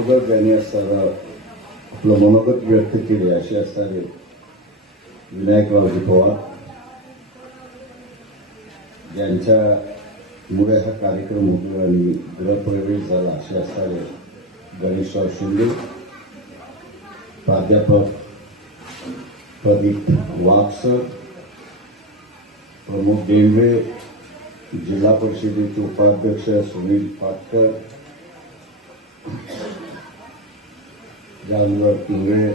अगोदर त्यांनी असताना आपलं मनोगत व्यक्त केले असे असणारे विनायकरावजी पवार ज्यांच्यामुळे हा कार्यक्रम होतो आणि गृहप्रवेश झाला असे असणारे गणेशराव शिंदे प्राध्यापक प्रदीप वाघसर प्रमोद डेंगळे जिल्हा परिषदेचे उपाध्यक्ष सुनील पाटकर जानवर पिंगळे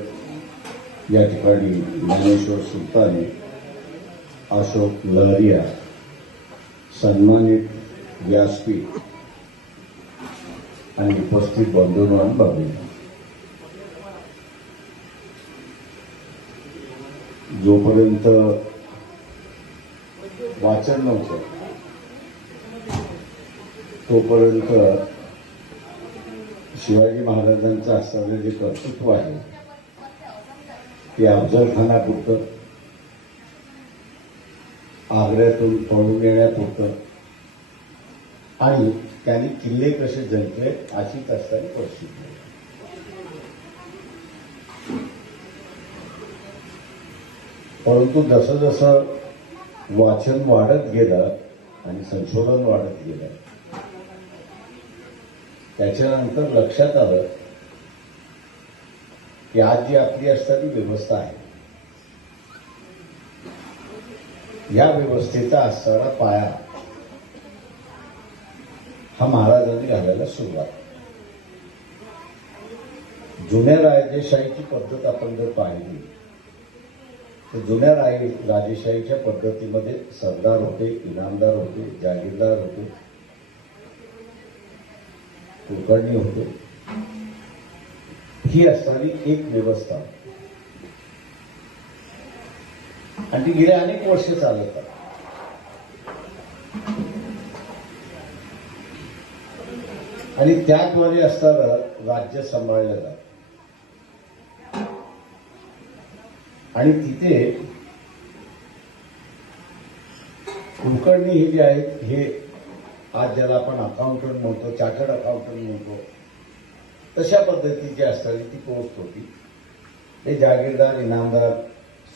या ठिकाणी ज्ञानेश्वर सुलताने अशोक लहरिया सन्मानित व्यासपीठ आणि उपस्थित बंधूंना बाबी. जोपर्यंत वाचन नव्हतं तोपर्यंत शिवाजी महाराजांचं असणारं जे कर्तृत्व आहे ते अफजल खानापुरतं आग्र्यातून पळून येण्यापुरतं आणि त्यांनी किल्ले कसे जंकले अशी असताना परिस्थिती परंतु जसं जसं वाचन वाढत गेलं आणि संशोधन वाढत गेलं त्याच्यानंतर लक्षात आलं की आज जी आपली असणारी व्यवस्था आहे या व्यवस्थेचा असणारा पाया हा महाराजांनी घालायला सुरुवात जुन्या राजेशाहीची पद्धत आपण जर पाहिली तर जुन्या राय राजेशाहीच्या पद्धतीमध्ये सरदार होते इनामदार होते जागीरदार होते. कुलकर्णी होते. ही असणारी एक व्यवस्था. आणि ती गेल्या अनेक वर्ष चालत आहे आणि त्याद्वारे असणारं राज्य सांभाळलं जात. आणि तिथे कुलकर्णी हे जे आहेत हे आज ज्याला आपण अकाउंटंट म्हणतो चार्टर्ड अकाउंटंट म्हणतो तशा पद्धतीची असणारी ती पोस्ट होती. ते जागीरदार इनामदार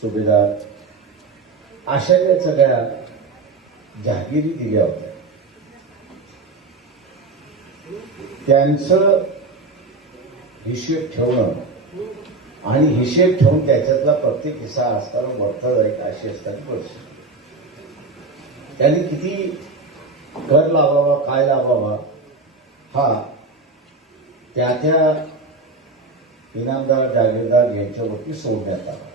सुभेदार अशा ज्या सगळ्या जागिरी दिल्या होत्या. त्यांचं हिशेब ठेवणं आणि हिशेब ठेवून त्याच्यातला प्रत्येक हिस्सा असताना वर्थदायक अशी असताना वर्ष. त्यांनी किती कर लावावा काय लावावा हा त्या त्या इनामदार जागीरदार यांच्यावरती सोडण्यात आला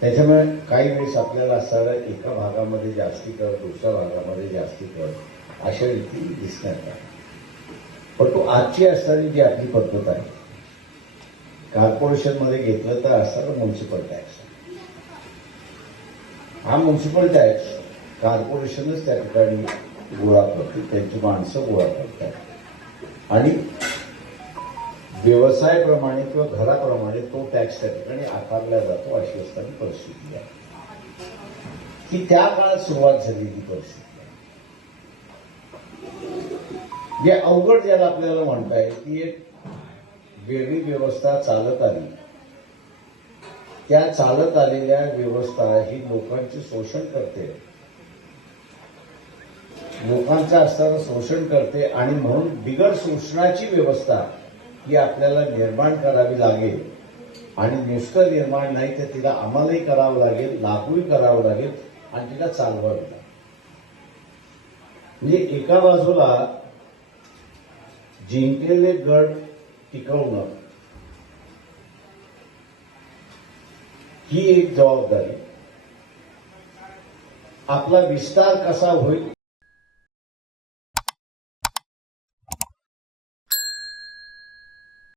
त्याच्यामुळे काही वेळेस आपल्याला असणारा एका भागामध्ये जास्ती कर दुसऱ्या भागामध्ये जास्ती कर अशा रीती दिसण्यात आल्या परंतु आजची असणारी जी आपली पद्धत आहे कॉर्पोरेशनमध्ये घेतलं तर असणारं म्युन्सिपल टॅक्स. हा म्युन्सिपल टॅक्स कॉर्पोरेशनच त्या ठिकाणी गोळा करते त्यांची माणसं गोळा करतात आणि व्यवसायाप्रमाणे किंवा घराप्रमाणे तो टॅक्स त्या ठिकाणी आकारला जातो अशी असताना परिस्थिती आहे ती त्या काळात सुरुवात झालेली परिस्थिती जे अवघड ज्याला आपल्याला म्हणता येईल ती एक वेगळी व्यवस्था चालत आली त्या चालत आलेल्या व्यवस्था ही लोकांचे शोषण करते लोकांचं असताना शोषण करते आणि म्हणून बिगर शोषणाची व्यवस्था ही आपल्याला निर्माण करावी लागेल. आणि नुसतं निर्माण नाही तर तिला आम्हालाही करावं लागेल लागूही करावं लागेल आणि तिला चालवावं लागेल. म्हणजे एका बाजूला जिंकलेले गड टिकवणं ही एक जबाबदारी. आपला विस्तार कसा होईल?